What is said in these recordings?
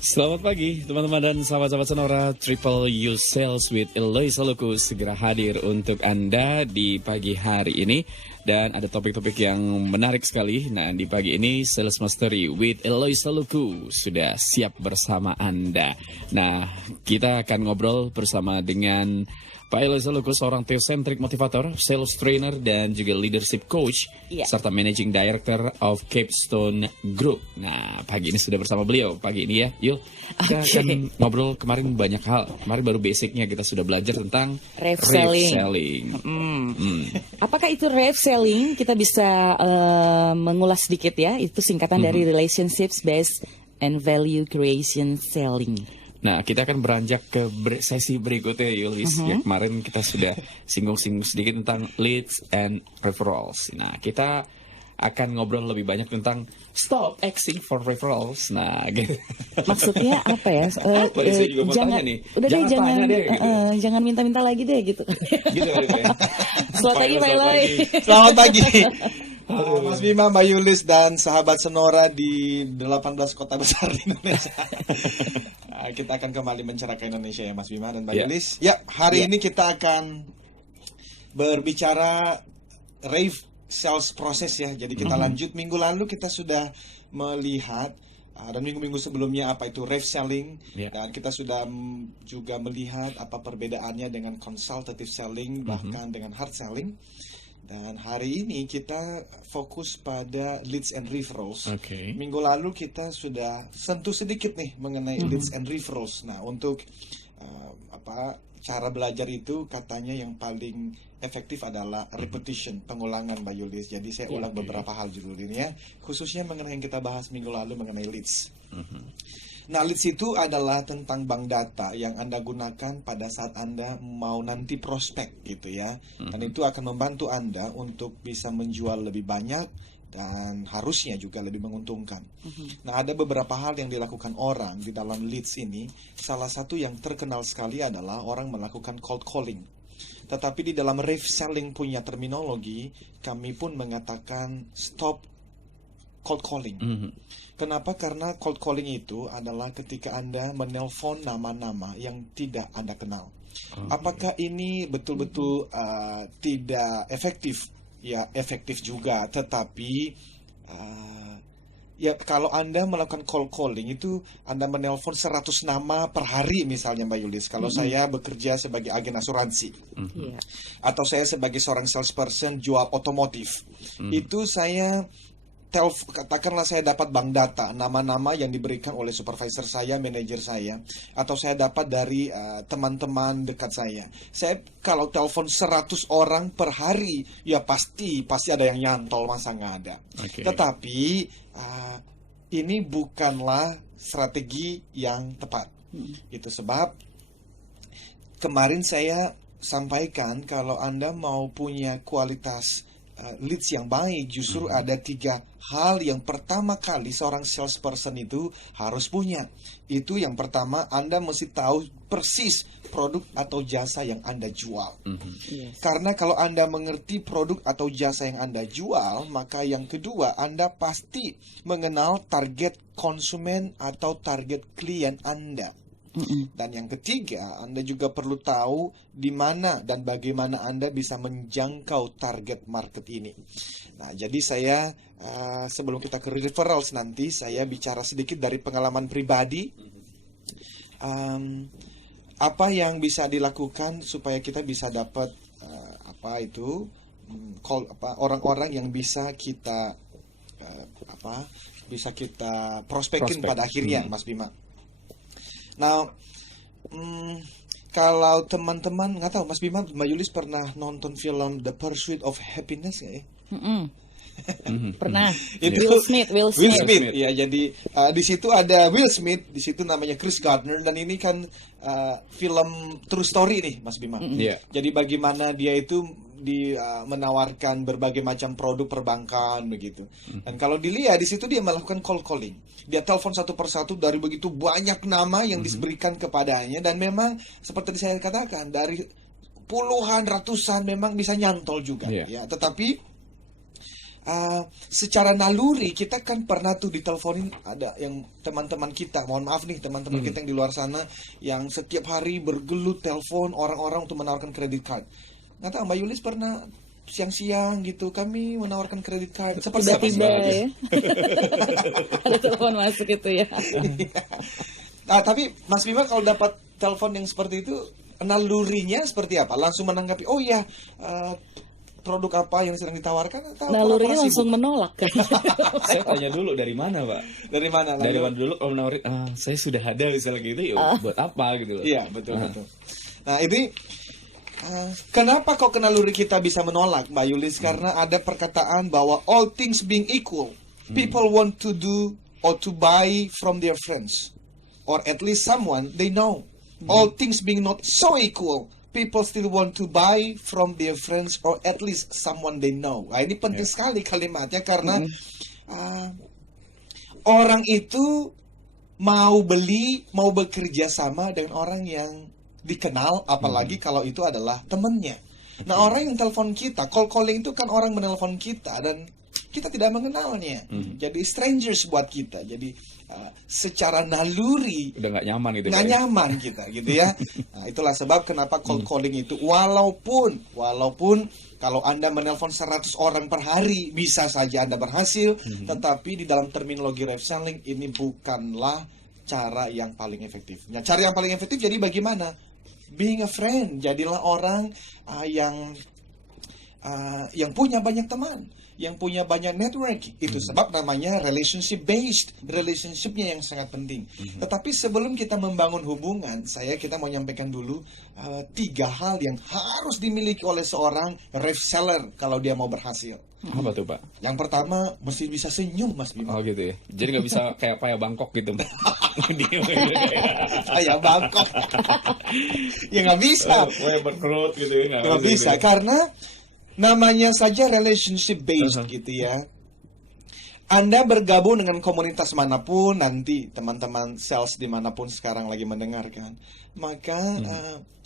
Selamat pagi teman-teman dan sahabat-sahabat Sonora. Triple U Sales with Eloisa Lucas segera hadir untuk Anda di pagi hari ini. Dan ada topik-topik yang menarik sekali. Nah, di pagi ini Sales Mastery with Eloisa Lucas sudah siap bersama Anda. Nah, kita akan ngobrol bersama dengan Pak Eloisa Lucas, seorang theocentric motivator, sales trainer, dan juga leadership coach, serta managing director of Capstone Group. Nah, pagi ini sudah bersama beliau. Pagi ini ya, yuk kita akan ngobrol. Kemarin banyak hal. Kemarin baru basicnya kita sudah belajar tentang rave selling. Apakah itu rave selling? Kita bisa mengulas sedikit ya. Itu singkatan dari relationships based and value creation selling. Nah, kita akan beranjak ke sesi berikutnya, Yulis. Ya, kemarin kita sudah singgung-singgung sedikit tentang leads and referrals. Nah, kita akan ngobrol lebih banyak tentang stop asking for referrals. Nah, gitu. Maksudnya apa ya? Saya juga mau tanya nih. Jangan minta-minta lagi deh gitu. Gitu kali, Pak. Selamat pagi, Pak Eloy. Selamat pagi. Mas Bima, Mbak Yulis, dan sahabat Sonora di 18 kota besar di Indonesia. Kita akan kembali mencerahkan Indonesia ya Mas Bima dan Mbak Yulis. Ya, hari ini kita akan berbicara rave sales proses ya. Jadi kita lanjut, minggu lalu kita sudah melihat dan minggu-minggu sebelumnya apa itu rave selling, dan kita sudah juga melihat apa perbedaannya dengan consultative selling, bahkan dengan hard selling. Dan hari ini kita fokus pada leads and referrals. Minggu lalu kita sudah sentuh sedikit nih mengenai leads and referrals. Nah, untuk cara belajar itu katanya yang paling efektif adalah repetition, pengulangan, Mbak Yulis. Jadi saya ulang beberapa hal dulu ini ya, khususnya mengenai yang kita bahas minggu lalu mengenai leads. Nah, leads itu adalah tentang bank data yang Anda gunakan pada saat Anda mau nanti prospek gitu ya. Dan itu akan membantu Anda untuk bisa menjual lebih banyak dan harusnya juga lebih menguntungkan. Nah, ada beberapa hal yang dilakukan orang di dalam leads ini. Salah satu yang terkenal sekali adalah orang melakukan cold calling. Tetapi di dalam rave selling punya terminologi, kami pun mengatakan stop cold calling. Kenapa? Karena cold calling itu adalah ketika Anda menelpon nama-nama yang tidak Anda kenal. Apakah ini betul-betul tidak efektif? Ya, efektif juga. Tetapi ya kalau Anda melakukan cold calling itu Anda menelpon 100 nama per hari misalnya, Mbak Yulis. Kalau saya bekerja sebagai agen asuransi, atau saya sebagai seorang salesperson jual otomotif, itu saya katakanlah saya dapat bank data, nama-nama yang diberikan oleh supervisor saya, manajer saya, atau saya dapat dari teman-teman dekat saya. Saya kalau telepon 100 orang per hari, ya pasti ada yang nyantol, masa nggak ada. Tetapi ini bukanlah strategi yang tepat. Itu sebab kemarin saya sampaikan kalau Anda mau punya kualitas leads yang baik, justru ada 3 hal yang pertama kali seorang salesperson itu harus punya. Itu yang pertama, Anda mesti tahu persis produk atau jasa yang Anda jual. Karena kalau Anda mengerti produk atau jasa yang Anda jual, maka yang kedua, Anda pasti mengenal target konsumen atau target klien Anda. Dan yang ketiga, Anda juga perlu tahu di mana dan bagaimana Anda bisa menjangkau target market ini. Nah, jadi saya sebelum kita ke referrals nanti, saya bicara sedikit dari pengalaman pribadi. Apa yang bisa dilakukan supaya kita bisa dapat orang-orang yang bisa kita prospekin pada akhirnya, Mas Bima. Nah, kalau teman-teman nggak tahu, Mas Bima, Mbak Yulis pernah nonton film The Pursuit of Happiness nggak ya? Pernah. Itu Will Smith. Ya, jadi di situ ada Will Smith, di situ namanya Chris Gardner, dan ini kan film true story nih, Mas Bima. Jadi bagaimana dia itu menawarkan berbagai macam produk perbankan begitu. Dan kalau dilihat di situ dia melakukan cold calling. Dia telepon satu persatu dari begitu banyak nama yang diberikan kepadanya, dan memang seperti saya katakan dari puluhan ratusan memang bisa nyantol juga ya. Tetapi secara naluri kita kan pernah tuh diteleponin, ada yang teman-teman kita, mohon maaf nih teman-teman kita yang di luar sana yang setiap hari bergelut telepon orang-orang untuk menawarkan kredit card. Nggak tahu Mbak Yulis pernah siang-siang gitu kami menawarkan kredit card seperti Tiba-tiba ya. Ada telepon masuk itu ya. Nah, tapi Mas Bima kalau dapat telepon yang seperti itu, nalurinya seperti apa? Langsung menanggapi, oh ya, produk apa yang sedang ditawarkan? Atau Nalurinya langsung menolak kan. Saya tanya dulu dari mana, Pak? Dari mana? Dari mana dulu kalau menawarin, saya sudah ada misalnya gitu, ya buat apa gitu loh. Iya, betul. Nah, ini kenapa kok naluri kita bisa menolak, Mbak Yulis? Karena ada perkataan bahwa all things being equal, people want to do or to buy from their friends, or at least someone they know. All things being not so equal, people still want to buy from their friends or at least someone they know. Nah, ini penting sekali kalimatnya karena orang itu mau beli, mau bekerja sama dengan orang yang dikenal, apalagi kalau itu adalah temennya. Nah, orang yang telepon kita, call calling itu kan orang menelpon kita dan kita tidak mengenalnya. Jadi strangers buat kita. Jadi secara naluri udah nggak nyaman gitu. Nggak nyaman kita gitu ya. Nah, itulah sebab kenapa cold calling itu walaupun kalau Anda menelpon 100 orang per hari bisa saja Anda berhasil, tetapi di dalam terminologi reselling ini bukanlah cara yang paling efektif. Nah, cara yang paling efektif jadi bagaimana? Being a friend, jadilah orang yang punya banyak teman, yang punya banyak network. Itu sebab namanya relationship based, relationshipnya yang sangat penting. Tetapi sebelum kita membangun hubungan, kita mau nyampaikan dulu 3 hal yang harus dimiliki oleh seorang reseller kalau dia mau berhasil. Apa tuh, Pak? Yang pertama, mesti bisa senyum, Mas Bima. Oh gitu ya. Jadi nggak bisa kayak Paya Bangkok gitu. Kayak Bangkok. Ya nggak bisa. Paya berkerut gitu ya. Nggak bisa, karena namanya saja relationship based gitu ya. Anda bergabung dengan komunitas manapun, nanti teman-teman sales dimanapun sekarang lagi mendengarkan, maka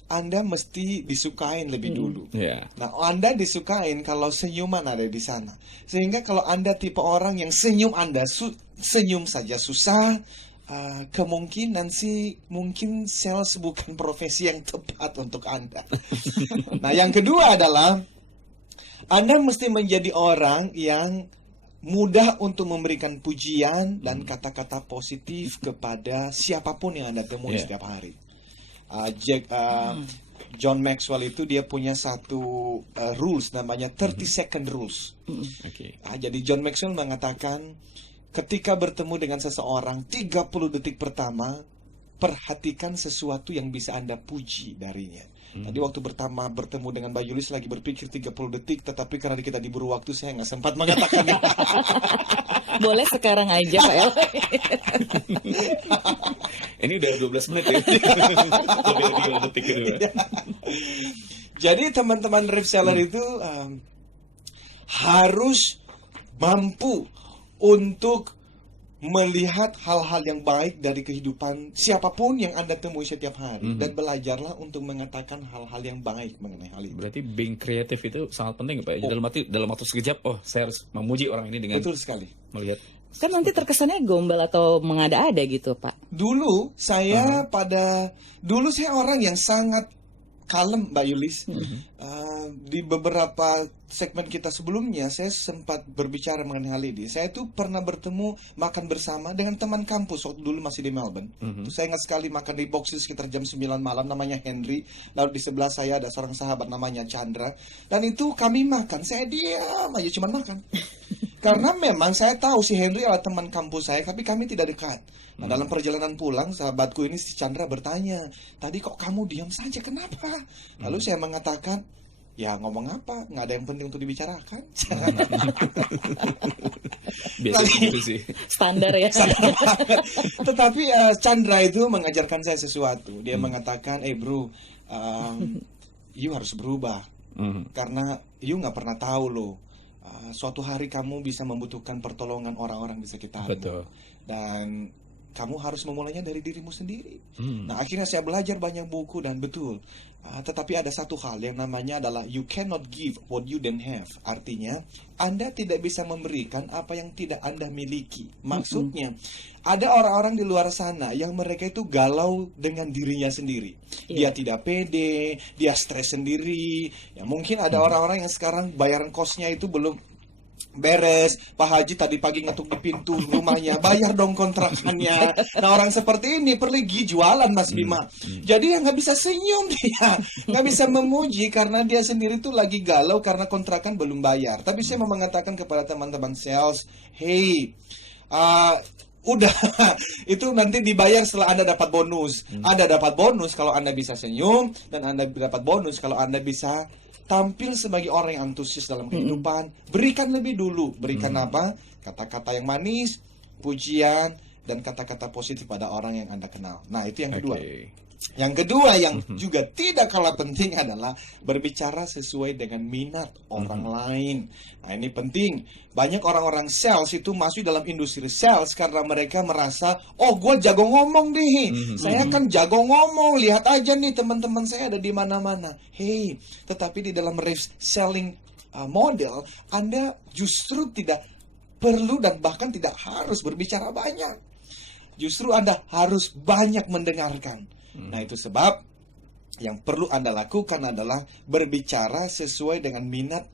Anda mesti disukain lebih dulu. Nah, Anda disukain kalau senyuman ada di sana. Sehingga kalau Anda tipe orang yang senyum Anda senyum saja susah, kemungkinan sih mungkin sales bukan profesi yang tepat untuk Anda. Nah, yang kedua adalah Anda mesti menjadi orang yang mudah untuk memberikan pujian dan kata-kata positif kepada siapapun yang Anda temui setiap hari. John Maxwell itu dia punya satu rules namanya 30 second rules. Jadi John Maxwell mengatakan ketika bertemu dengan seseorang 30 detik pertama perhatikan sesuatu yang bisa Anda puji darinya. Tadi waktu bertemu dengan Mbak Yulis lagi berpikir 30 detik, tetapi karena kita diburu waktu saya nggak sempat mengatakannya. Boleh sekarang aja Pak El. Ini udah 12 menit ya. Lebih 30 detik gitu. Jadi teman-teman reseller itu harus mampu untuk melihat hal-hal yang baik dari kehidupan siapapun yang Anda temui setiap hari, dan belajarlah untuk mengatakan hal-hal yang baik mengenai hal itu. Berarti being kreatif itu sangat penting Pak. Dalam waktu sekejap, saya harus memuji orang ini dengan betul sekali melihat. Kan nanti terkesannya gombal atau mengada-ada gitu Pak. Dulu saya orang yang sangat kalem, Mbak Yulis. Di beberapa segmen kita sebelumnya saya sempat berbicara mengenai hal ini. Saya tuh pernah bertemu makan bersama dengan teman kampus waktu dulu masih di Melbourne. Saya ingat sekali makan di Boxing sekitar jam 9 malam, namanya Henry. Lalu di sebelah saya ada seorang sahabat namanya Chandra. Dan itu kami makan, saya diam aja cuma makan. Karena memang saya tahu si Henry adalah teman kampus saya, tapi kami tidak dekat. Nah, dalam perjalanan pulang, sahabatku ini si Chandra bertanya, tadi kok kamu diam saja, kenapa? Lalu saya mengatakan, ya ngomong apa, nggak ada yang penting untuk dibicarakan. Biasa gitu sih. Standar ya. Tetapi Chandra itu mengajarkan saya sesuatu. Dia mengatakan, bro, you harus berubah. Karena you nggak pernah tahu loh. Suatu hari kamu bisa membutuhkan pertolongan orang-orang di sekitarmu. Betul. Dan kamu harus memulainya dari dirimu sendiri. Nah, akhirnya saya belajar banyak buku dan betul. Tetapi ada satu hal yang namanya adalah you cannot give what you don't have. Artinya, Anda tidak bisa memberikan apa yang tidak Anda miliki. Maksudnya, ada orang-orang di luar sana yang mereka itu galau dengan dirinya sendiri. Dia tidak pede, dia stres sendiri. Ya, mungkin ada orang-orang yang sekarang bayaran kosnya itu belum beres. Pak Haji tadi pagi ngetuk di pintu rumahnya, bayar dong kontrakannya. Nah, orang seperti ini pergi jualan, Mas Bima. Jadi nggak bisa senyum dia, nggak bisa memuji karena dia sendiri tuh lagi galau karena kontrakan belum bayar. Tapi saya mau mengatakan kepada teman-teman sales, hey, udah, itu nanti dibayar setelah Anda dapat bonus. Anda dapat bonus kalau Anda bisa senyum, dan Anda dapat bonus kalau Anda bisa tampil sebagai orang yang antusias dalam kehidupan. Berikan lebih dulu. Berikan apa? Kata-kata yang manis, pujian, dan kata-kata positif pada orang yang Anda kenal. Nah, itu yang kedua. Yang kedua yang juga tidak kalah penting adalah berbicara sesuai dengan minat orang lain. Nah, ini penting. Banyak orang-orang sales itu masuk dalam industri sales karena mereka merasa, oh, gue jago ngomong nih. Saya kan jago ngomong. Lihat aja nih teman-teman saya ada di mana-mana. Hey, tetapi di dalam selling model, Anda justru tidak perlu dan bahkan tidak harus berbicara banyak. Justru Anda harus banyak mendengarkan. Nah, itu sebab yang perlu Anda lakukan adalah berbicara sesuai dengan minat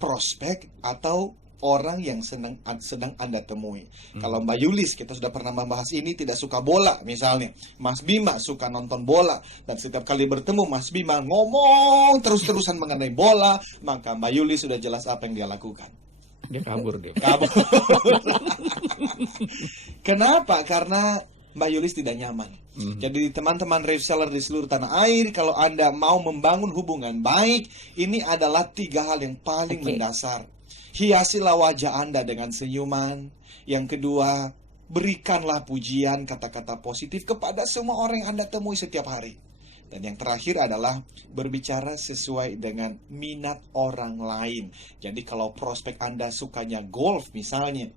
prospek atau orang yang sedang Anda temui. Kalau Mbak Yulis, kita sudah pernah membahas ini, tidak suka bola misalnya. Mas Bima suka nonton bola, dan setiap kali bertemu Mas Bima ngomong terus-terusan mengenai bola, maka Mbak Yulis sudah jelas apa yang dia lakukan. Dia kabur deh. Kabur. Kenapa? Karena Mbak Yulis tidak nyaman. Jadi teman-teman reseller di seluruh tanah air, kalau Anda mau membangun hubungan baik, ini adalah 3 hal yang paling mendasar. Hiasilah wajah Anda dengan senyuman. Yang kedua, berikanlah pujian, kata-kata positif kepada semua orang yang Anda temui setiap hari. Dan yang terakhir adalah berbicara sesuai dengan minat orang lain. Jadi kalau prospek Anda sukanya golf misalnya,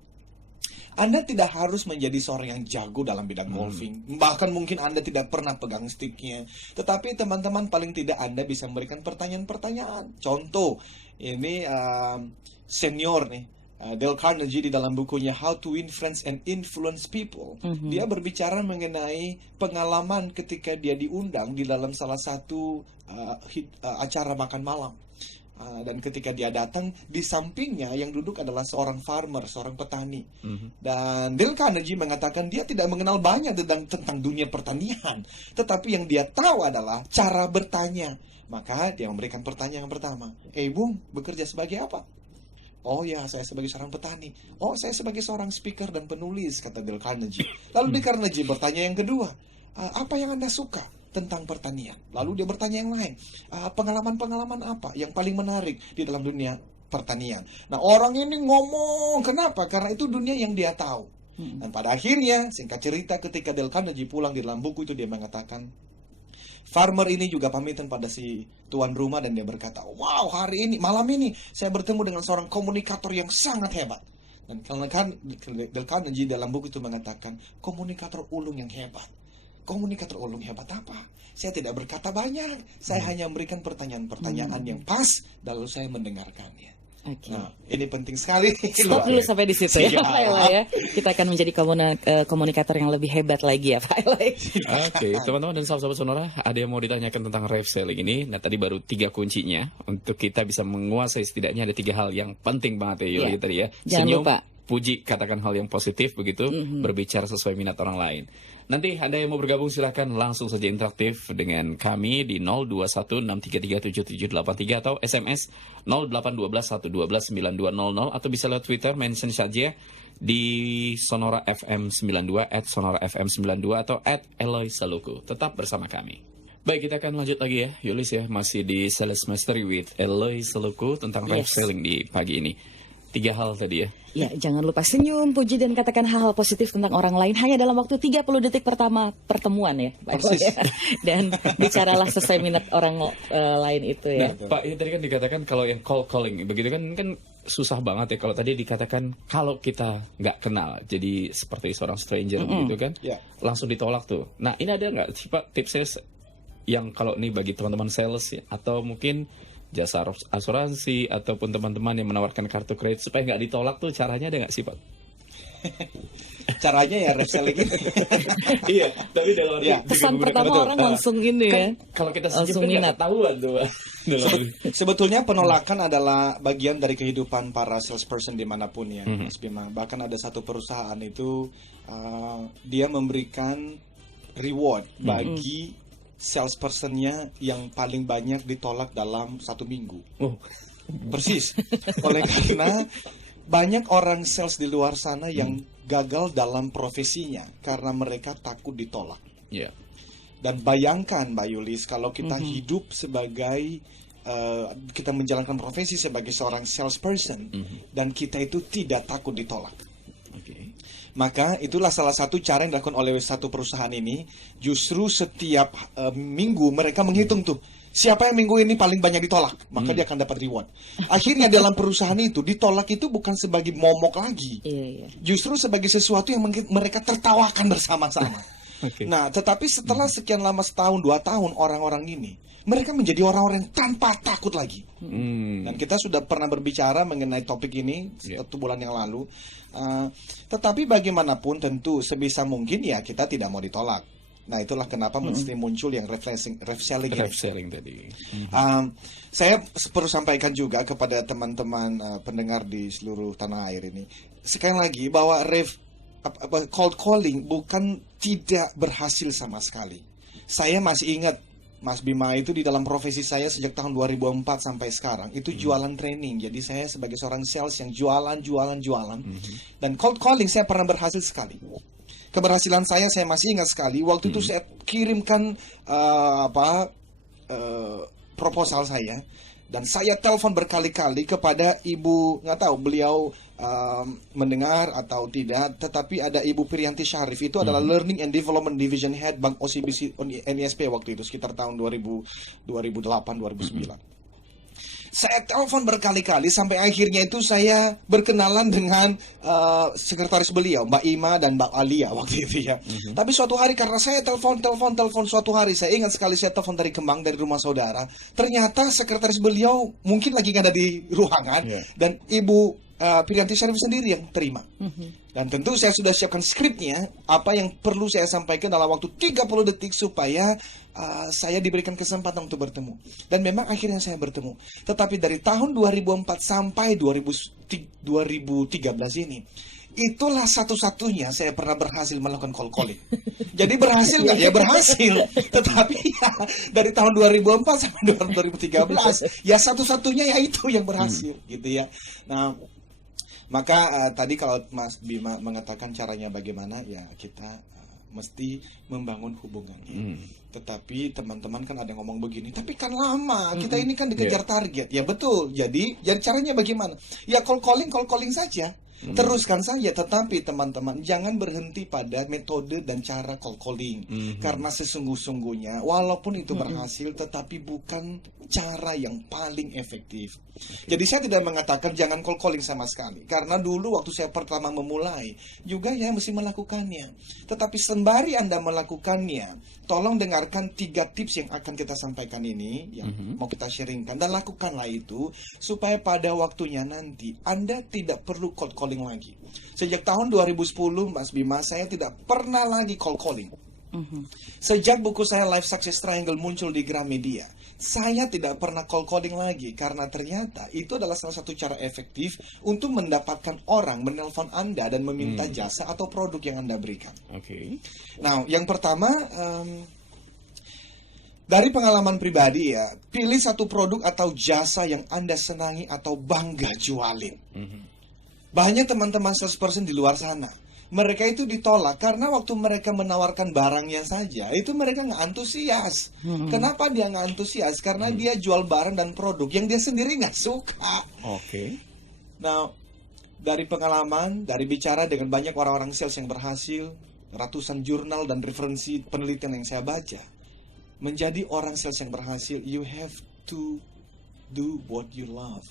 Anda tidak harus menjadi seorang yang jago dalam bidang golfing. Bahkan mungkin Anda tidak pernah pegang sticknya. Tetapi teman-teman, paling tidak Anda bisa memberikan pertanyaan-pertanyaan. Contoh, ini senior nih, Dale Carnegie di dalam bukunya How to Win Friends and Influence People. Dia berbicara mengenai pengalaman ketika dia diundang di dalam salah satu acara makan malam. Dan ketika dia datang, di sampingnya yang duduk adalah seorang farmer, seorang petani. Dan Dale Carnegie mengatakan dia tidak mengenal banyak tentang dunia pertanian, tetapi yang dia tahu adalah cara bertanya. Maka dia memberikan pertanyaan yang pertama, Bung, bekerja sebagai apa? Oh ya, saya sebagai seorang petani. Oh, saya sebagai seorang speaker dan penulis, kata Dale Carnegie. Lalu Dale Carnegie bertanya yang kedua, apa yang Anda suka tentang pertanian? Lalu dia bertanya yang lain, pengalaman-pengalaman apa yang paling menarik di dalam dunia pertanian? Nah, orang ini ngomong, kenapa? Karena itu dunia yang dia tahu. Dan pada akhirnya, singkat cerita, ketika Dale Carnegie pulang di dalam buku itu, dia mengatakan, farmer ini juga pamitan pada si tuan rumah, dan dia berkata, wow, malam ini saya bertemu dengan seorang komunikator yang sangat hebat. Dan karena Dale Carnegie dalam buku itu mengatakan, komunikator ulung yang hebat. Komunikator ulung hebat apa? Saya tidak berkata banyak. Saya hanya memberikan pertanyaan-pertanyaan yang pas, lalu saya mendengarkannya. Nah, ini penting sekali. Stop dulu sampai di situ ya, Pak Ella ya. Kita akan menjadi komunikator yang lebih hebat lagi ya, Pak Ella. Oke, teman-teman dan sahabat-sahabat Sonora, ada yang mau ditanyakan tentang ref selling ini? Nah, tadi baru 3 kuncinya untuk kita bisa menguasai, setidaknya ada 3 hal yang penting banget ya, Yuli tadi ya. Jangan Senyum, lupa. puji, katakan hal yang positif begitu, berbicara sesuai minat orang lain. Nanti Anda yang mau bergabung silahkan langsung saja interaktif dengan kami di 0216337783 atau SMS 0812129200 atau bisa lewat Twitter, mention saja di Sonora FM 92 @SonoraFM92 atau @EloySaluku. Tetap bersama kami. Baik, kita akan lanjut lagi ya, Yulis ya, masih di Sales Mastery with Eloy Saluku tentang ref selling di pagi ini. 3 hal tadi ya. Ya, jangan lupa senyum, puji, dan katakan hal-hal positif tentang orang lain hanya dalam waktu 30 detik pertama pertemuan ya, Pak Elo, ya. Dan bicaralah sesuai minat orang lain itu ya. Nah, Pak, ini tadi kan dikatakan kalau yang call calling begitu kan susah banget ya kalau tadi dikatakan kalau kita nggak kenal, jadi seperti seorang stranger gitu kan, langsung ditolak tuh. Nah ini ada nggak sih Pak tipsnya yang kalau nih bagi teman-teman sales ya, atau mungkin jasa asuransi ataupun teman-teman yang menawarkan kartu kredit supaya nggak ditolak tuh caranya ada nggak sih Pak? Caranya ya reselling ini. Iya, tapi dalam arti Kesan pertama orang langsung ini ya. Kalau kita langsung kan minat. nggak tahuan tuh Pak. Sebetulnya penolakan adalah bagian dari kehidupan para salesperson dimanapun ya, Mas Bima. Bahkan ada satu perusahaan itu dia memberikan reward bagi salespersonnya yang paling banyak ditolak dalam 1 minggu. Oh. Persis. Oleh karena banyak orang sales di luar sana yang gagal dalam profesinya karena mereka takut ditolak. Yeah. Dan bayangkan Mbak Yulis, kalau kita hidup sebagai kita menjalankan profesi sebagai seorang salesperson dan kita itu tidak takut ditolak. Maka itulah salah satu cara yang dilakukan oleh satu perusahaan ini. Justru setiap minggu mereka menghitung tuh siapa yang minggu ini paling banyak ditolak, maka dia akan dapat reward. Akhirnya dalam perusahaan itu ditolak itu bukan sebagai momok lagi, justru sebagai sesuatu yang mereka tertawakan bersama-sama. Nah, tetapi setelah sekian lama, setahun 2 tahun, orang-orang ini mereka menjadi orang-orang yang tanpa takut lagi. Dan kita sudah pernah berbicara mengenai topik ini 1 bulan yang lalu. Tetapi bagaimanapun tentu sebisa mungkin ya kita tidak mau ditolak. Nah itulah kenapa mesti muncul yang reselling tadi. Saya perlu sampaikan juga kepada teman-teman pendengar di seluruh tanah air ini. Sekali lagi bahwa cold calling bukan tidak berhasil sama sekali. Saya masih ingat Mas Bima itu di dalam profesi saya sejak tahun 2004 sampai sekarang itu jualan training. Jadi saya sebagai seorang sales yang jualan. Dan cold calling saya pernah berhasil sekali. Keberhasilan saya masih ingat sekali. Waktu itu saya kirimkan proposal saya dan saya telepon berkali-kali kepada ibu, nggak tahu beliau mendengar atau tidak, tetapi ada Ibu Priyanti Syarif, itu adalah Learning and Development Division Head Bank OCBC NISP waktu itu sekitar tahun 2008-2009. Saya telepon berkali-kali sampai akhirnya itu saya berkenalan dengan sekretaris beliau, Mbak Ima dan Mbak Alia waktu itu ya. Tapi suatu hari karena saya telepon suatu hari, saya ingat sekali saya telepon dari Kemang, dari rumah saudara. Ternyata sekretaris beliau mungkin lagi nggak ada di ruangan dan Ibu Priyanti Syarif sendiri yang terima. Dan tentu saya sudah siapkan skripnya, apa yang perlu saya sampaikan dalam waktu 30 detik supaya saya diberikan kesempatan untuk bertemu. Dan memang akhirnya saya bertemu. Tetapi dari tahun 2004 sampai 2013 ini, itulah satu-satunya saya pernah berhasil melakukan cold calling. Jadi berhasil nggak? Ya berhasil. Tetapi ya dari tahun 2004 sampai 2013, ya satu-satunya ya itu yang berhasil gitu ya. Nah, maka tadi kalau Mas Bima mengatakan caranya bagaimana, ya kita mesti membangun hubungannya. Tetapi teman-teman kan ada yang ngomong begini, tapi kan lama, kita ini kan dikejar target. Ya betul, jadi caranya bagaimana? Ya call calling saja. Teruskan saja, tetapi teman-teman jangan berhenti pada metode dan cara call calling. Karena sesungguh-sungguhnya walaupun itu berhasil, tetapi bukan cara yang paling efektif. Jadi saya tidak mengatakan jangan call calling sama sekali, karena dulu waktu saya pertama memulai juga ya mesti melakukannya. Tetapi sembari Anda melakukannya, tolong dengarkan 3 tips yang akan kita sampaikan ini, yang mau kita sharingkan, dan lakukanlah itu supaya pada waktunya nanti Anda tidak perlu cold calling lagi. Sejak tahun 2010 Mas Bima, saya tidak pernah lagi cold calling. Sejak buku saya Life Success Triangle muncul di Gramedia, saya tidak pernah cold calling lagi, karena ternyata itu adalah salah satu cara efektif untuk mendapatkan orang menelpon Anda dan meminta jasa atau produk yang Anda berikan. Nah, yang pertama, dari pengalaman pribadi ya, pilih satu produk atau jasa yang Anda senangi atau bangga jualin. Banyak teman-teman salesperson di luar sana, mereka itu ditolak karena waktu mereka menawarkan barangnya saja, itu mereka nggak antusias. Kenapa dia nggak antusias? Karena dia jual barang dan produk yang dia sendiri nggak suka. Nah, dari pengalaman, dari bicara dengan banyak orang-orang sales yang berhasil, ratusan jurnal dan referensi penelitian yang saya baca, menjadi orang sales yang berhasil, you have to do what you love.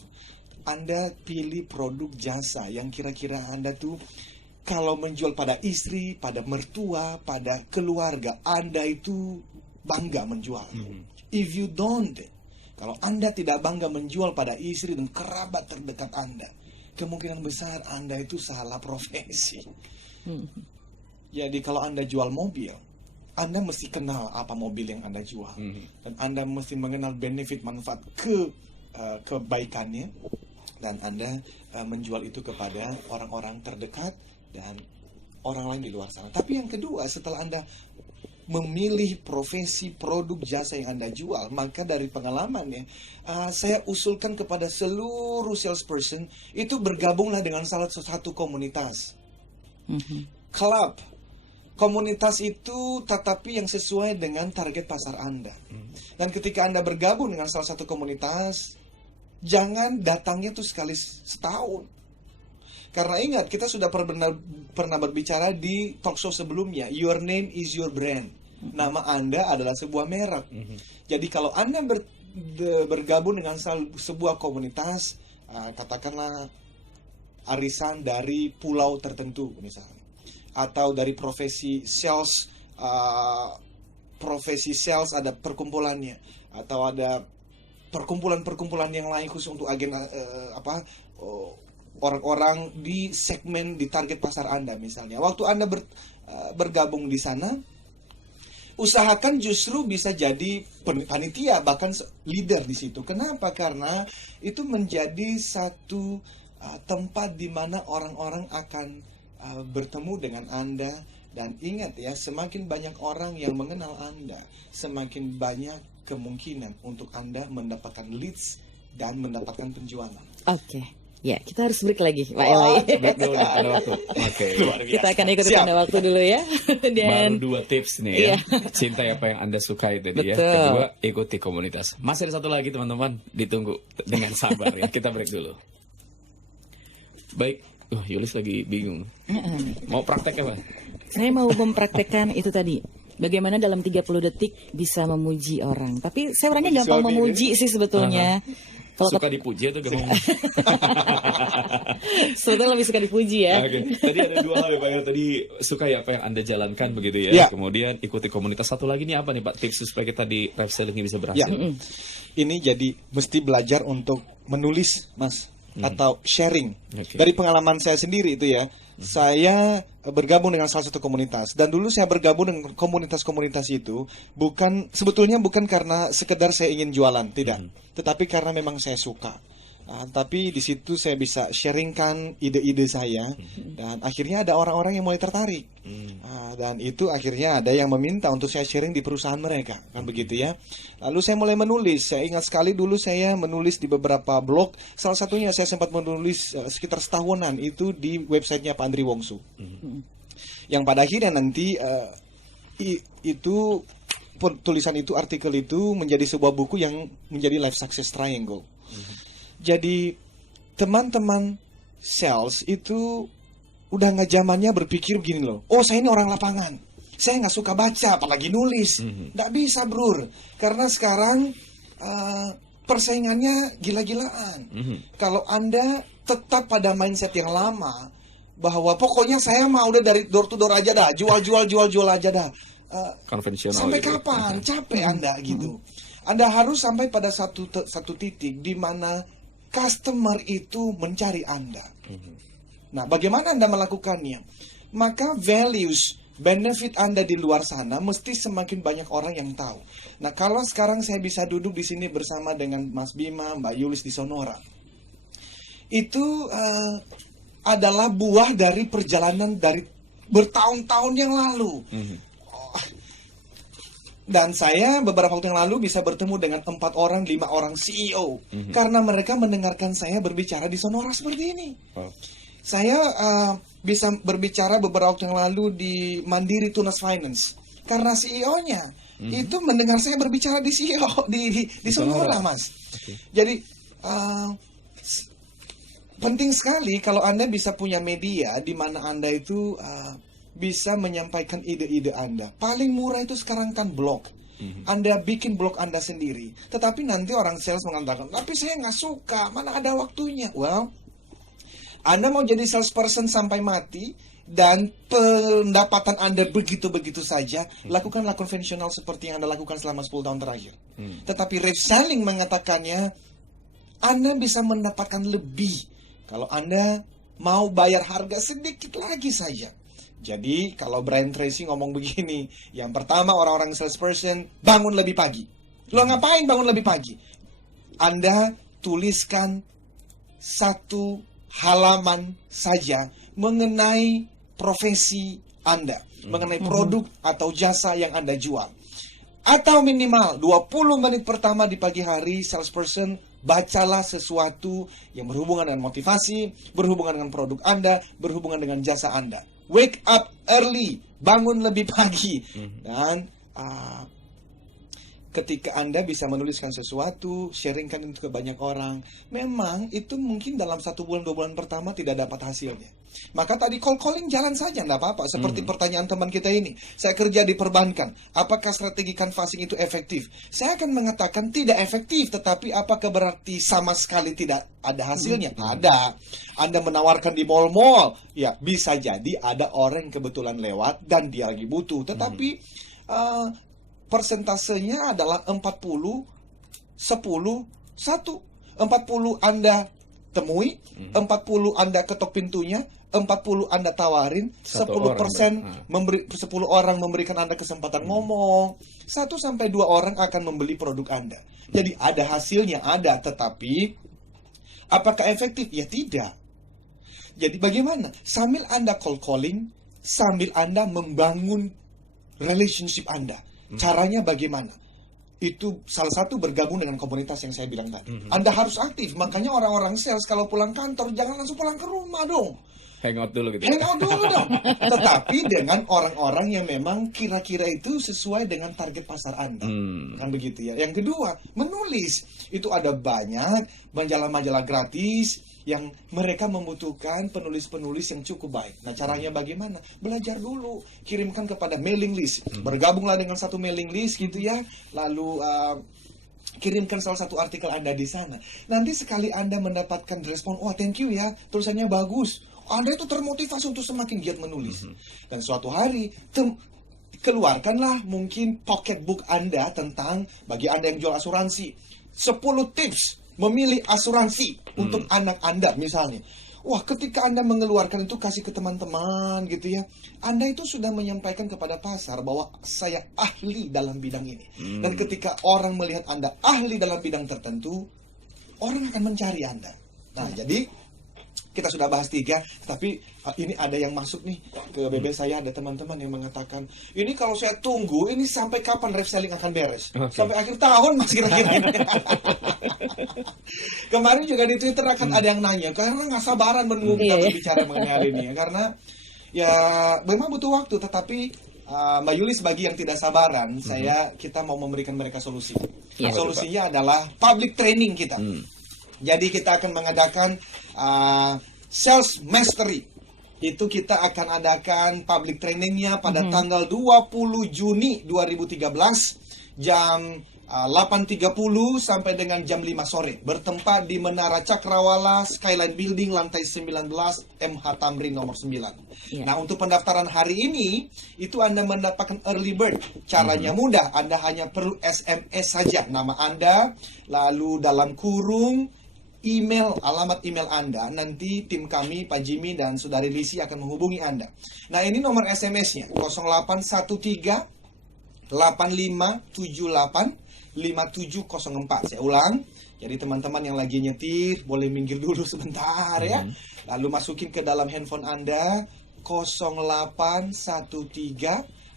Anda pilih produk jasa yang kira-kira Anda tuh kalau menjual pada istri, pada mertua, pada keluarga, Anda itu bangga menjual. If you don't, kalau Anda tidak bangga menjual pada istri dan kerabat terdekat Anda, kemungkinan besar Anda itu salah profesi. Jadi kalau Anda jual mobil, Anda mesti kenal apa mobil yang Anda jual. Dan Anda mesti mengenal benefit, manfaat, kebaikannya. Dan Anda menjual itu kepada orang-orang terdekat dan orang lain di luar sana. Tapi yang kedua, setelah Anda memilih profesi, produk, jasa yang Anda jual, maka dari pengalamannya, saya usulkan kepada seluruh salesperson itu bergabunglah dengan salah satu komunitas. Club. Komunitas itu tetapi yang sesuai dengan target pasar Anda. Dan ketika Anda bergabung dengan salah satu komunitas, jangan datangnya tuh sekali setahun. Karena ingat, kita sudah pernah berbicara di talk show sebelumnya, your name is your brand. Nama Anda adalah sebuah merek. Jadi kalau Anda bergabung dengan sebuah komunitas, katakanlah arisan dari pulau tertentu misalnya, atau dari profesi sales, ada perkumpulannya, atau ada perkumpulan-perkumpulan yang lain khusus untuk agen orang-orang di segmen di target pasar Anda misalnya. Waktu Anda bergabung di sana, usahakan justru bisa jadi panitia, bahkan leader di situ. Kenapa? Karena itu menjadi satu tempat di mana orang-orang akan bertemu dengan Anda. Dan ingat ya, semakin banyak orang yang mengenal Anda, semakin banyak kemungkinan untuk Anda mendapatkan leads dan mendapatkan penjualan. Oke. Ya, kita harus break lagi, Pak Eli. Kita akan ikuti tanda waktu dulu ya. Dan baru 2 tips nih ya. Iya. Cintai apa yang Anda sukai tadi ya. Betul. Kedua, ikuti komunitas. Masih ada satu lagi teman-teman, ditunggu dengan sabar ya. Kita break dulu. Baik, Yulis lagi bingung. Mau praktek apa? Saya mau mempraktekkan itu tadi. Bagaimana dalam 30 detik bisa memuji orang. Tapi saya orangnya gampang memuji sih sebetulnya. Kalau suka dipuji atau gampang? Sebetulnya lebih suka dipuji ya. Oke. Tadi ada 2 hal ya Pak. Tadi suka ya apa yang Anda jalankan begitu ya. Ya. Kemudian ikuti komunitas. Satu lagi nih apa nih Pak tips supaya kita di live selling bisa berhasil? Ya. Ini jadi mesti belajar untuk menulis, Mas, atau sharing. Dari pengalaman saya sendiri itu ya. Saya bergabung dengan salah satu komunitas, dan dulu saya bergabung dengan komunitas-komunitas itu sebetulnya bukan karena sekedar saya ingin jualan, tidak, tetapi karena memang saya suka. Tapi di situ saya bisa sharingkan ide-ide saya, dan akhirnya ada orang-orang yang mulai tertarik, dan itu akhirnya ada yang meminta untuk saya sharing di perusahaan mereka, kan begitu ya. Lalu saya mulai menulis. Saya ingat sekali dulu saya menulis di beberapa blog. Salah satunya saya sempat menulis sekitar setahunan itu di websitenya Pak Andri Wongsu, yang pada akhirnya nanti itu tulisan itu, artikel itu menjadi sebuah buku yang menjadi Life Success Triangle. Jadi teman-teman sales itu udah nggak zamannya berpikir begini loh. Oh, saya ini orang lapangan, saya nggak suka baca apalagi nulis. Nggak bisa bro, karena sekarang persaingannya gila-gilaan. Kalau Anda tetap pada mindset yang lama, bahwa pokoknya saya mau udah dari door to door aja dah, jual aja dah, konvensional sampai gitu. kapan? Capek Anda gitu. Anda harus sampai pada satu titik di mana customer itu mencari Anda. Nah, bagaimana Anda melakukannya? Maka values, benefit Anda di luar sana mesti semakin banyak orang yang tahu. Nah, kalau sekarang saya bisa duduk di sini bersama dengan Mas Bima, Mbak Yulis di Sonora, itu adalah buah dari perjalanan dari bertahun-tahun yang lalu. Dan saya beberapa waktu yang lalu bisa bertemu dengan 4 orang, 5 orang CEO. Karena mereka mendengarkan saya berbicara di Sonora seperti ini. Saya bisa berbicara beberapa waktu yang lalu di Mandiri Tunas Finance. Karena CEO-nya itu mendengar saya berbicara di CEO di Sonora, Mas. Jadi penting sekali kalau Anda bisa punya media di mana Anda itu bisa menyampaikan ide-ide Anda. Paling murah itu sekarang kan blog. Anda bikin blog Anda sendiri. Tetapi nanti orang sales mengatakan, tapi saya nggak suka, mana ada waktunya. Well, Anda mau jadi salesperson sampai mati, dan pendapatan Anda begitu-begitu saja, lakukanlah konvensional seperti yang Anda lakukan selama 10 tahun terakhir. Tetapi rate selling mengatakannya, Anda bisa mendapatkan lebih kalau Anda mau bayar harga sedikit lagi saja. Jadi kalau Brian Tracy ngomong begini, yang pertama orang-orang salesperson bangun lebih pagi. Lo ngapain bangun lebih pagi? Anda tuliskan satu halaman saja mengenai profesi Anda, mengenai produk atau jasa yang Anda jual. Atau minimal 20 menit pertama di pagi hari, salesperson, bacalah sesuatu yang berhubungan dengan motivasi, berhubungan dengan produk Anda, berhubungan dengan jasa Anda. Wake up early, bangun lebih pagi. Dan ketika Anda bisa menuliskan sesuatu, sharingkan itu ke banyak orang, memang itu mungkin dalam 1 bulan, 2 bulan pertama tidak dapat hasilnya. Maka tadi cold calling jalan saja, enggak apa-apa. Seperti pertanyaan teman kita ini, saya kerja di perbankan, apakah strategi canvassing itu efektif? Saya akan mengatakan tidak efektif, tetapi apakah berarti sama sekali tidak ada hasilnya? Ada. Anda menawarkan di mall-mall, ya bisa jadi ada orang yang kebetulan lewat dan dia lagi butuh, tetapi persentasenya adalah 40, 10, 1. 40 Anda temui, 40 Anda ketok pintunya, 40 Anda tawarin, 10% 10 orang memberikan Anda kesempatan ngomong, 1-2 orang akan membeli produk Anda. Jadi ada hasilnya, ada, tetapi apakah efektif? Ya tidak. Jadi bagaimana? Sambil Anda cold calling, sambil Anda membangun relationship Anda. Caranya bagaimana? Itu salah satu bergabung dengan komunitas yang saya bilang tadi. Anda harus aktif. Makanya orang-orang sales kalau pulang kantor jangan langsung pulang ke rumah dong. Hangout dulu gitu. Hangout dulu dong. Tetapi dengan orang-orang yang memang kira-kira itu sesuai dengan target pasar Anda. Kan begitu ya. Yang kedua, menulis. Itu ada banyak majalah-majalah gratis yang mereka membutuhkan penulis-penulis yang cukup baik. Nah, caranya bagaimana? Belajar dulu, kirimkan kepada mailing list. Bergabunglah dengan satu mailing list gitu ya. Lalu kirimkan salah satu artikel Anda di sana. Nanti sekali Anda mendapatkan respon, "Wah, thank you ya, tulisannya bagus." Anda itu termotivasi untuk semakin giat menulis. Dan suatu hari keluarkanlah mungkin pocketbook Anda tentang bagi Anda yang jual asuransi, 10 tips memilih asuransi untuk anak Anda misalnya. Wah, ketika Anda mengeluarkan itu kasih ke teman-teman gitu ya, Anda itu sudah menyampaikan kepada pasar bahwa saya ahli dalam bidang ini. Dan ketika orang melihat Anda ahli dalam bidang tertentu, orang akan mencari Anda. Nah, jadi kita sudah bahas 3, tapi ini ada yang masuk nih ke BB saya, ada teman-teman yang mengatakan, ini kalau saya tunggu, ini sampai kapan reselling akan beres? Sampai akhir tahun mas kira-kira. Kemarin juga di Twitter akan ada yang nanya, karena nggak sabaran menunggu kita berbicara mengenai hal ini ya, karena ya memang butuh waktu, tetapi Mbak Yulis bagi yang tidak sabaran, kita mau memberikan mereka solusi. Solusinya adalah public training kita. Jadi kita akan mengadakan Sales Mastery. Itu kita akan adakan public trainingnya pada tanggal 20 Juni 2013 jam 8.30 sampai dengan jam 5 sore. Bertempat di Menara Cakrawala Skyline Building lantai 19 MH Tamrin nomor 9. Nah, untuk pendaftaran hari ini itu Anda mendapatkan early bird. Caranya mudah, Anda hanya perlu SMS saja nama Anda, lalu dalam kurung email, alamat email Anda, nanti tim kami, Pak Jimmy dan Saudari Lisi akan menghubungi Anda. Nah, ini nomor SMS-nya 0813 8578 5704. Saya ulang. Jadi teman-teman yang lagi nyetir boleh minggir dulu sebentar ya. Lalu masukin ke dalam handphone Anda 0813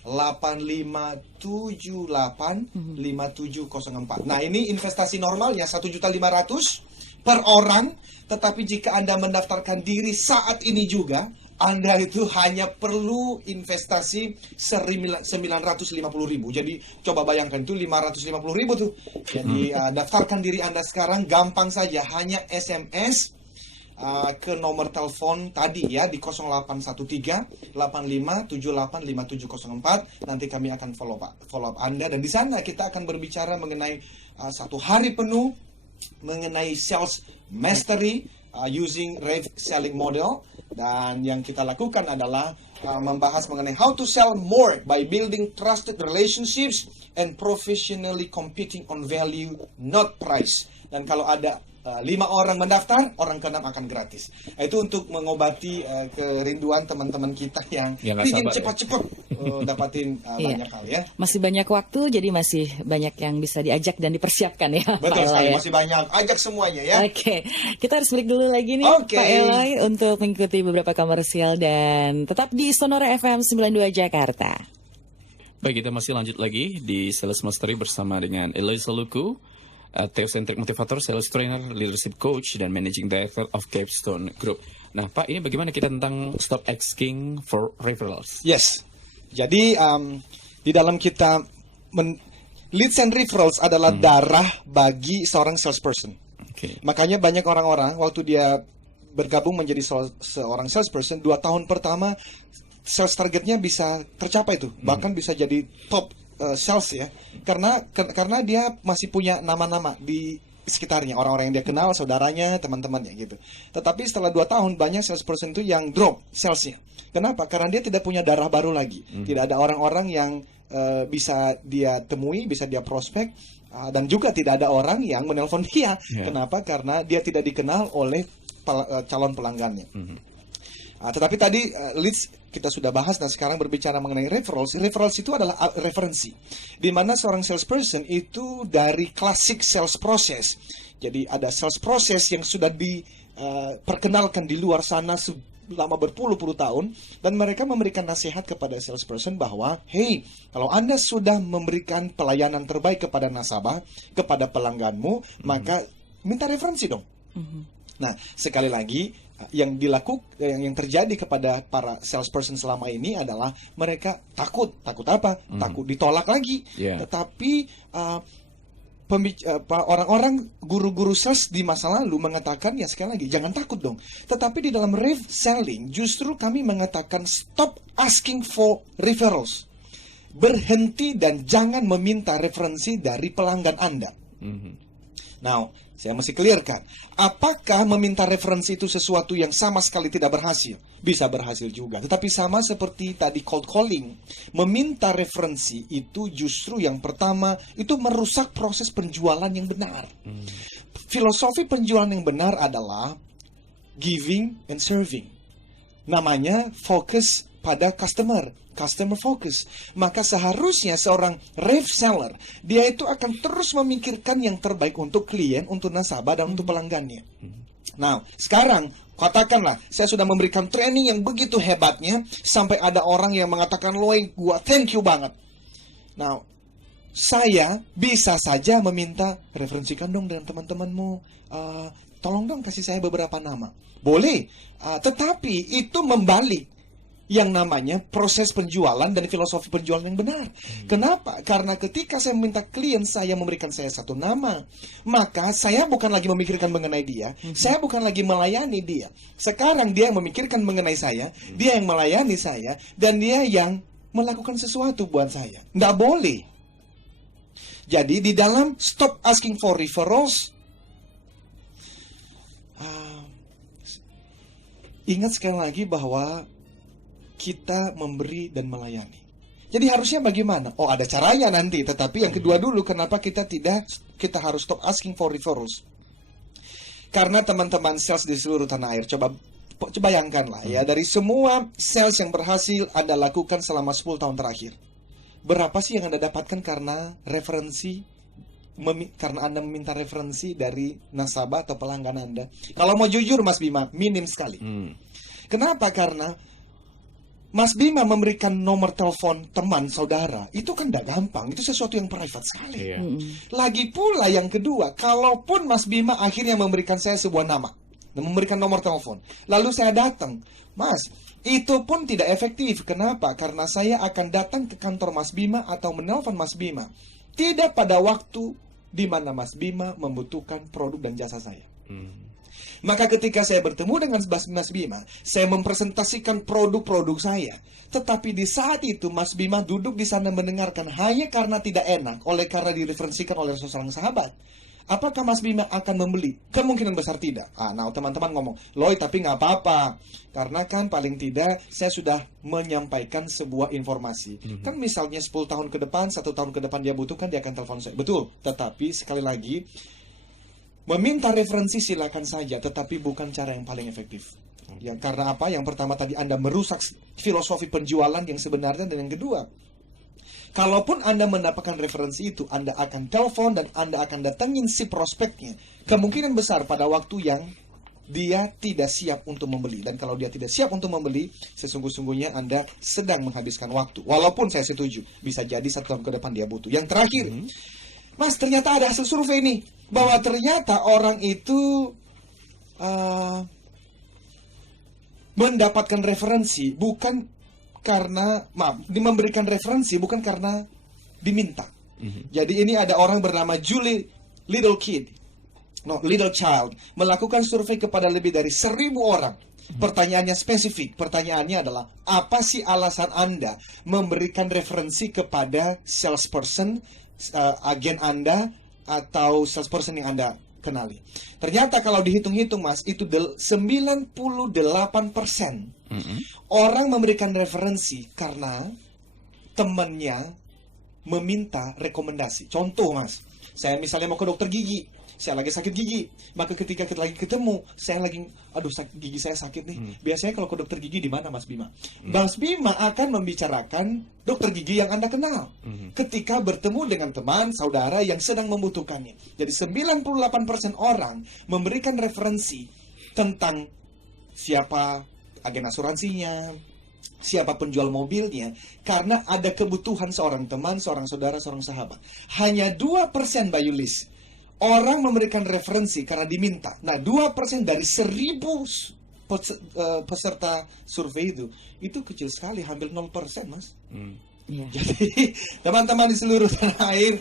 8578 5704. Nah, ini investasi normalnya 1.500.000 per orang, tetapi jika Anda mendaftarkan diri saat ini juga, Anda itu hanya perlu investasi 950.000. Jadi coba bayangkan itu 550.000 tuh. Jadi daftarkan diri Anda sekarang, gampang saja, hanya SMS ke nomor telepon tadi ya di 0813 85 78 5704. Nanti kami akan follow up Anda, dan di sana kita akan berbicara mengenai 1 hari penuh mengenai sales mastery using rave selling model. Dan yang kita lakukan adalah membahas mengenai how to sell more by building trusted relationships and professionally competing on value, not price. Dan kalau ada 5 orang mendaftar, orang ke-6 akan gratis. Itu untuk mengobati kerinduan teman-teman kita yang ingin cepat-cepat dapatin banyak hal ya. Masih banyak waktu, jadi masih banyak yang bisa diajak dan dipersiapkan ya. Betul sekali, masih banyak. Ajak semuanya ya. Oke, kita harus break dulu lagi nih Pak Eloy untuk mengikuti beberapa komersial, dan tetap di Sonora FM 92 Jakarta. Baik, kita masih lanjut lagi di Sales Mastery bersama dengan Eloy Saluku, Theocentric Motivator, Sales Trainer, Leadership Coach, dan Managing Director of Capstone Group. Nah Pak, ini bagaimana kita tentang stop asking for referrals? Yes, jadi di dalam kita leads and referrals adalah darah bagi seorang salesperson. Makanya banyak orang-orang waktu dia bergabung menjadi seorang salesperson, 2 tahun pertama sales targetnya bisa tercapai tuh, bahkan bisa jadi top sales ya, karena dia masih punya nama-nama di sekitarnya, orang-orang yang dia kenal, saudaranya, teman-temannya gitu. Tetapi setelah 2 tahun banyak salesperson itu yang drop salesnya. Kenapa? Karena dia tidak punya darah baru lagi. Tidak ada orang-orang yang bisa dia temui, bisa dia prospek, dan juga tidak ada orang yang menelpon dia. Kenapa? Karena dia tidak dikenal oleh calon pelanggannya. Tetapi tadi leads kita sudah bahas, dan sekarang berbicara mengenai referrals. Referrals itu adalah referensi, di mana seorang salesperson itu dari classic sales process. Jadi ada sales process yang sudah diperkenalkan di luar sana selama berpuluh-puluh tahun, dan mereka memberikan nasihat kepada salesperson bahwa, hey, kalau Anda sudah memberikan pelayanan terbaik kepada nasabah, kepada pelangganmu, maka minta referensi dong. Nah, sekali lagi yang terjadi kepada para salesperson selama ini adalah mereka takut apa? Takut ditolak lagi. Tetapi orang-orang guru-guru sales di masa lalu mengatakan, ya sekali lagi jangan takut dong. Tetapi di dalam rave selling justru kami mengatakan stop asking for referrals. Berhenti dan jangan meminta referensi dari pelanggan Anda. Now, saya mesti clearkan, apakah meminta referensi itu sesuatu yang sama sekali tidak berhasil? Bisa berhasil juga, tetapi sama seperti tadi cold calling, meminta referensi itu justru yang pertama, itu merusak proses penjualan yang benar. Filosofi penjualan yang benar adalah giving and serving. Namanya fokus pada customer focus. Maka seharusnya seorang rave seller, dia itu akan terus memikirkan yang terbaik untuk klien, untuk nasabah, dan untuk pelanggannya. Nah, sekarang katakanlah saya sudah memberikan training yang begitu hebatnya sampai ada orang yang mengatakan, Loy, gua thank you banget. Nah, saya bisa saja meminta, referensikan dong dengan teman-temanmu, tolong dong kasih saya beberapa nama. Boleh, tetapi itu membalik yang namanya proses penjualan dan filosofi penjualan yang benar. Kenapa? Karena ketika saya meminta klien saya memberikan saya satu nama, maka saya bukan lagi memikirkan mengenai dia, saya bukan lagi melayani dia. Sekarang dia yang memikirkan mengenai saya, dia yang melayani saya, dan dia yang melakukan sesuatu buat saya. Nggak boleh. Jadi di dalam stop asking for referrals, ingat sekali lagi bahwa kita memberi dan melayani. Jadi harusnya bagaimana? Oh, ada caranya nanti. Tetapi yang kedua dulu, kenapa kita harus stop asking for referrals? Karena teman-teman sales di seluruh tanah air, coba bayangkanlah ya, dari semua sales yang berhasil Anda lakukan selama 10 tahun terakhir, berapa sih yang Anda dapatkan karena referensi? Karena Anda meminta referensi dari nasabah atau pelanggan Anda? Kalau mau jujur Mas Bima, minim sekali. Kenapa? Karena Mas Bima memberikan nomor telepon teman, saudara, itu kan tidak gampang. Itu sesuatu yang private sekali. Lagi pula yang kedua, kalaupun Mas Bima akhirnya memberikan saya sebuah nama, memberikan nomor telepon, lalu saya datang, Mas, itu pun tidak efektif. Kenapa? Karena saya akan datang ke kantor Mas Bima atau menelpon Mas Bima tidak pada waktu di mana Mas Bima membutuhkan produk dan jasa saya. Maka ketika saya bertemu dengan Mas Bima, saya mempresentasikan produk-produk saya. Tetapi di saat itu Mas Bima duduk di sana mendengarkan hanya karena tidak enak, oleh karena direferensikan oleh seorang sahabat. Apakah Mas Bima akan membeli? Kemungkinan besar tidak. Nah, teman-teman ngomong, Loy, tapi nggak apa-apa. Karena kan paling tidak saya sudah menyampaikan sebuah informasi. Kan misalnya 10 tahun ke depan, 1 tahun ke depan dia butuhkan, dia akan telepon saya. Betul, tetapi sekali lagi, meminta referensi silakan saja, tetapi bukan cara yang paling efektif. Ya, karena apa? Yang pertama tadi Anda merusak filosofi penjualan yang sebenarnya, dan yang kedua, kalaupun Anda mendapatkan referensi itu, Anda akan telepon dan Anda akan datangin si prospeknya. Kemungkinan besar pada waktu yang dia tidak siap untuk membeli. Dan kalau dia tidak siap untuk membeli, sesungguhnya Anda sedang menghabiskan waktu. Walaupun saya setuju, bisa jadi 1 tahun ke depan dia butuh. Yang terakhir, Mas, ternyata ada hasil survei nih, bahwa ternyata orang itu mendapatkan referensi bukan karena, memberikan referensi bukan karena diminta. Jadi ini ada orang bernama Julie Little Child melakukan survei kepada lebih dari 1.000 orang. Pertanyaannya spesifik. Pertanyaannya adalah, apa sih alasan Anda memberikan referensi kepada salesperson, agen Anda, atau salesperson yang Anda kenali? Ternyata kalau dihitung-hitung, Mas, itu 98% orang memberikan referensi karena temannya meminta rekomendasi. Contoh, Mas, saya misalnya mau ke dokter gigi, saya lagi sakit gigi, maka ketika kita lagi ketemu, saya lagi, gigi saya sakit nih. Biasanya kalau ke dokter gigi di mana, Mas Bima? Mas Bima akan membicarakan dokter gigi yang Anda kenal ketika bertemu dengan teman, saudara yang sedang membutuhkannya. Jadi 98% orang memberikan referensi tentang siapa agen asuransinya, siapa penjual mobilnya, karena ada kebutuhan seorang teman, seorang saudara, seorang sahabat. Hanya 2%, Mbak Yulis, orang memberikan referensi karena diminta. Nah, 2% dari 1.000 peserta survei itu kecil sekali, hampir 0%, Mas. Jadi, teman-teman di seluruh tanah air,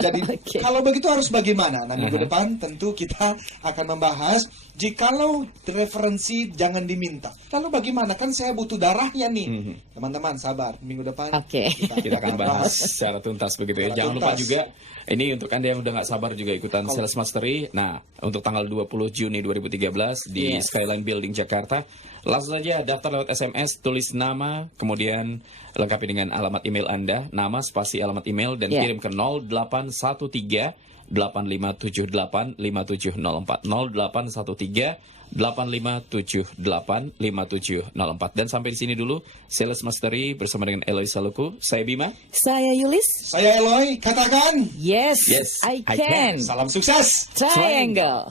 jadi kalau begitu harus bagaimana? Nah, minggu depan tentu kita akan membahas, jikalau referensi jangan diminta. Lalu bagaimana? Kan saya butuh darahnya nih. Teman-teman, sabar. Minggu depan kita akan bahas secara tuntas begitu ya. Jangan lupa juga, ini untuk Anda yang udah nggak sabar juga ikutan Sales Mastery. Nah, untuk tanggal 20 Juni 2013 di Skyline Building Jakarta, langsung saja daftar lewat SMS, tulis nama, kemudian lengkapi dengan alamat email Anda, nama spasi alamat email, dan kirim ke 0813 8578 5704 0813 8578 5704. Dan sampai di sini dulu Sales Mastery bersama dengan Eloy Saluku. Saya Bima. Saya Yulis. Saya Eloy. Katakan Yes, I can. Salam sukses. Triangle.